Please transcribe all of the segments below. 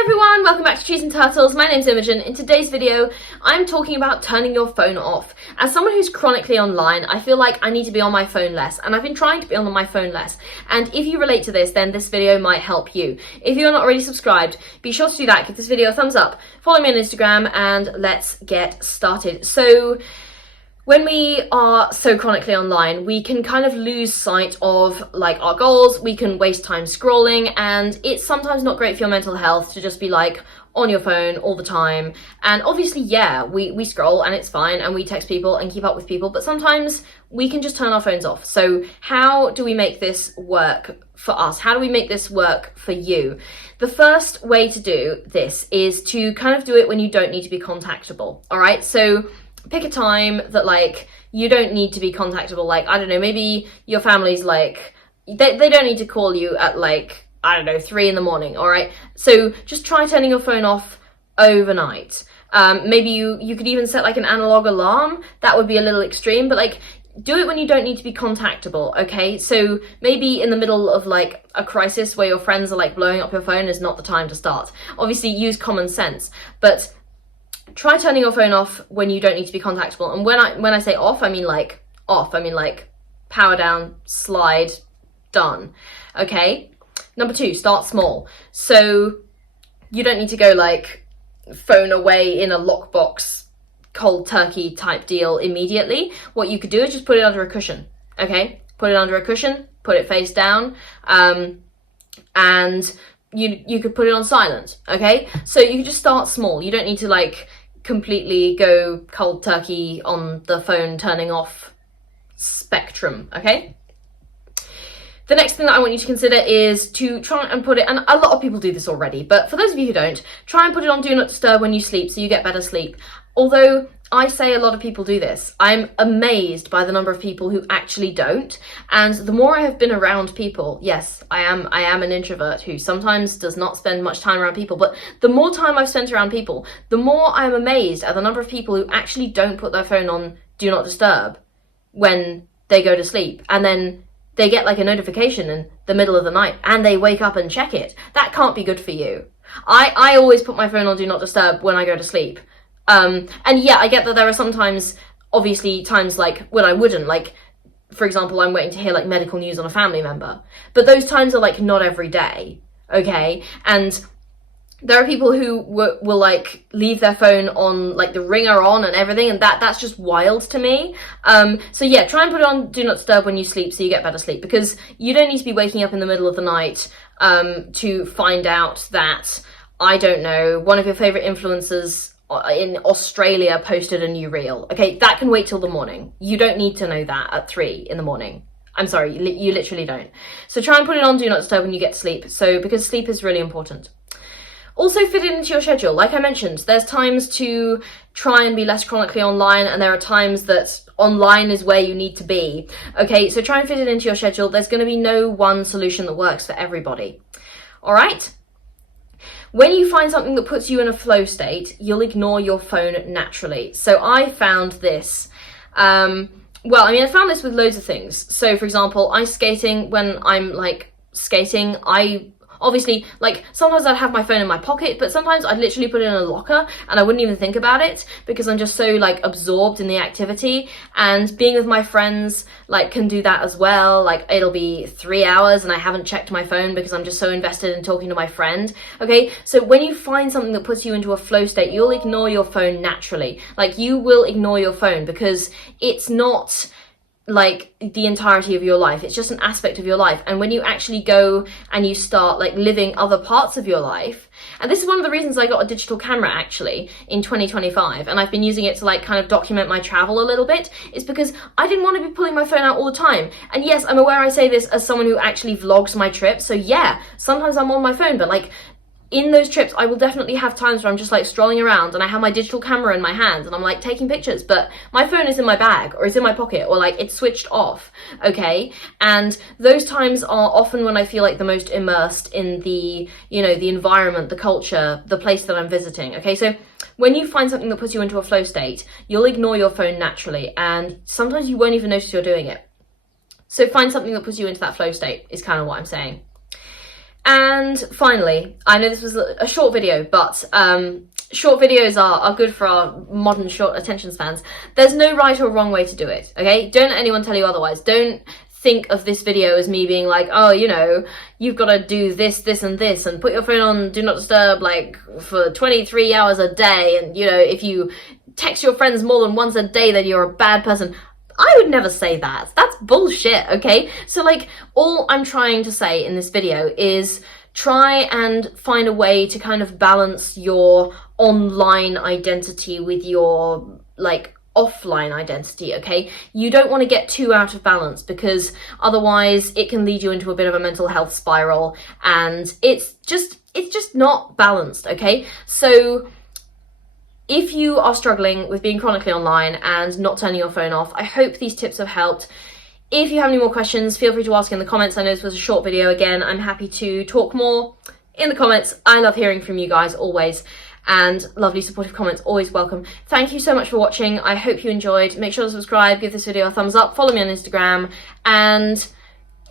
Hi everyone, welcome back to Cheese and Turtles. My name's Imogen. In today's video, I'm talking about turning your phone off. As someone who's chronically online, I feel like I need to be on my phone less, and I've been trying to be on my phone less. And if you relate to this, then this video might help you. If you're not already subscribed, be sure to do that, give this video a thumbs up, follow me on Instagram, and let's get started. So, when we are so chronically online, we can kind of lose sight of like our goals, we can waste time scrolling, and it's sometimes not great for your mental health to just be like on your phone all the time. And obviously, yeah, we scroll and it's fine and we text people and keep up with people, but sometimes we can just turn our phones off. So how do we make this work for us? How do we make this work for you? The first way to do this is to kind of do it when you don't need to be contactable, all right? So pick a time that like you don't need to be contactable. Like, I don't know, maybe your family's like, they don't need to call you at like, I don't know, 3 in the morning, all right? So just try turning your phone off overnight. Maybe you could even set like an analog alarm. That would be a little extreme, but like do it when you don't need to be contactable, okay? So maybe in the middle of like a crisis where your friends are like blowing up your phone is not the time to start. Obviously use common sense, but try turning your phone off when you don't need to be contactable. And when I say off, I mean like off. I mean like power down, slide, done. Okay? Number 2, start small. So you don't need to go like phone away in a lockbox, cold turkey type deal immediately. What you could do is just put it under a cushion. Okay? Put it under a cushion, put it face down, and you could put it on silent. Okay? So you could just start small. You don't need to like completely go cold turkey on the phone turning off spectrum, okay? The next thing that I want you to consider is to try and put it, and a lot of people do this already, but for those of you who don't, try and put it on Do Not Disturb when you sleep so you get better sleep. Although I say a lot of people do this, I'm amazed by the number of people who actually don't. And the more I have been around people, yes, I am an introvert who sometimes does not spend much time around people, but the more time I've spent around people, the more I'm amazed at the number of people who actually don't put their phone on Do Not Disturb when they go to sleep. And then they get like a notification in the middle of the night and they wake up and check it. That can't be good for you. I always put my phone on Do Not Disturb when I go to sleep. And yeah, I get that there are sometimes, obviously, times like when I wouldn't, like, for example, I'm waiting to hear like medical news on a family member, but those times are like not every day, okay? And there are people who will like leave their phone on, like the ringer on and everything, and that's just wild to me. So yeah, try and put it on Do Not Disturb when you sleep so you get better sleep, because you don't need to be waking up in the middle of the night to find out that, I don't know, one of your favorite influencers in Australia posted a new reel. Okay, that can wait till the morning. You don't need to know that at 3 in the morning. I'm sorry, you literally don't. So try and put it on Do Not Disturb when you get to sleep, because sleep is really important. Also fit it into your schedule. Like I mentioned, there's times to try and be less chronically online, and there are times that online is where you need to be. Okay, so try and fit it into your schedule. There's going to be no one solution that works for everybody. All right? When you find something that puts you in a flow state, you'll ignore your phone naturally. So I found this, I found this with loads of things. So for example, ice skating, when I'm like skating, obviously, like, sometimes I'd have my phone in my pocket, but sometimes I'd literally put it in a locker and I wouldn't even think about it because I'm just so, like, absorbed in the activity. And being with my friends, like, can do that as well. Like, it'll be 3 hours and I haven't checked my phone because I'm just so invested in talking to my friend, okay? So when you find something that puts you into a flow state, you'll ignore your phone naturally. Like, you will ignore your phone because it's not like the entirety of your life, it's just an aspect of your life. And when you actually go and you start like living other parts of your life, and this is one of the reasons I got a digital camera actually in 2025, and I've been using it to like kind of document my travel a little bit, is because I didn't want to be pulling my phone out all the time. And yes, I'm aware I say this as someone who actually vlogs my trips, so yeah, sometimes I'm on my phone, but like in those trips, I will definitely have times where I'm just like strolling around and I have my digital camera in my hand and I'm like taking pictures, but my phone is in my bag or it's in my pocket or like it's switched off, okay? And those times are often when I feel like the most immersed in the, you know, the environment, the culture, the place that I'm visiting, okay? So when you find something that puts you into a flow state, you'll ignore your phone naturally, and sometimes you won't even notice you're doing it. So find something that puts you into that flow state is kind of what I'm saying. And finally, I know this was a short video, but short videos are good for our modern short attention spans. There's no right or wrong way to do it, okay? Don't let anyone tell you otherwise. Don't think of this video as me being like, oh, you know, you've got to do this, this, and this, and put your phone on do not disturb like for 23 hours a day, and you know, if you text your friends more than once a day, then you're a bad person. I would never say that. That's bullshit, okay? So like, all I'm trying to say in this video is try and find a way to kind of balance your online identity with your like offline identity, okay? You don't want to get too out of balance, because otherwise it can lead you into a bit of a mental health spiral, and it's just not balanced, okay? So if you are struggling with being chronically online and not turning your phone off, I hope these tips have helped. If you have any more questions, feel free to ask in the comments. I know this was a short video again. I'm happy to talk more in the comments. I love hearing from you guys always, and lovely supportive comments always welcome. Thank you so much for watching. I hope you enjoyed. Make sure to subscribe, give this video a thumbs up, follow me on Instagram, and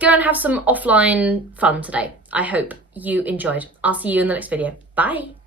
go and have some offline fun today. I hope you enjoyed. I'll see you in the next video. Bye.